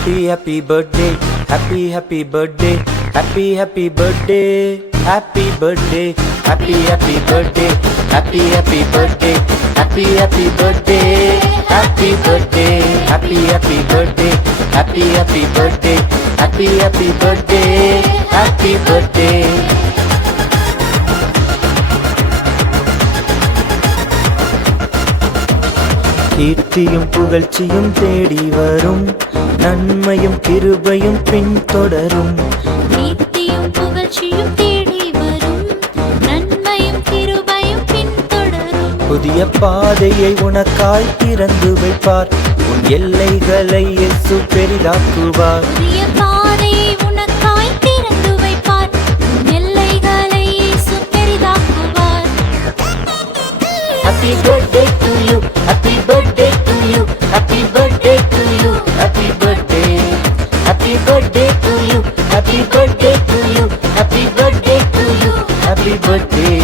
Happy happy birthday, happy birthday, happy birthday, happy birthday, happy birthday, happy birthday, happy birthday, happy birthday, happy birthday, happy birthday, happy birthday, happy birthday. கீர்த்தியும் புகழ்ச்சியும் தேடி வரும், நன்மையும் கிருபையும் பின்தொடரும். கீர்த்தியும் புகழ்ச்சியும் தேடி வரும், நன்மையும் கிருபையும் பின்தொடரும். புதிய பாதையை உனக்காய் திறந்து வைப்பார், உன் எல்லைகளை இயேசு பெரிதாக்குவார். புதிய பாதையை உனக்காய் திறந்து வைப்பார், உன் எல்லைகளை இயேசு பெரிதாக்குவார். Happy birthday to you, happy birthday to you, happy birthday to you, happy birthday, happy birthday to you, happy birthday to you, happy birthday to you, happy birthday.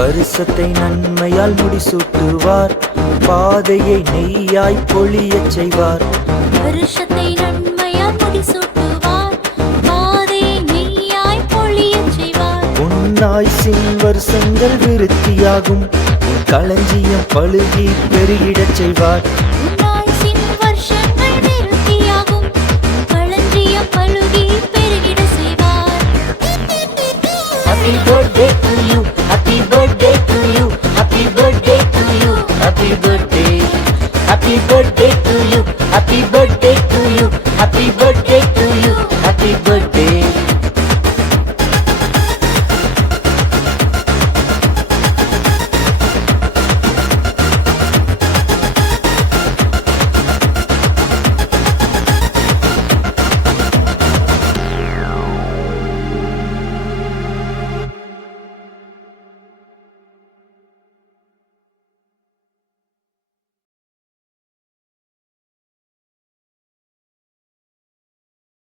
வருஷத்தை நன்மையால் முடிசூட்டுவார், பாதையை நெய்யாய் பொழியச் செய்வார். வருஷத்தை நன்மையால் முடிசூட்டுவார், பாதையை நெய்யாய் பொழியச் செய்வார். உன்னாய்சின் வருஷங்கள் விருத்தியாகும், உன் களஞ்சியம் பழுகி பெருகிடச் செய்வார்.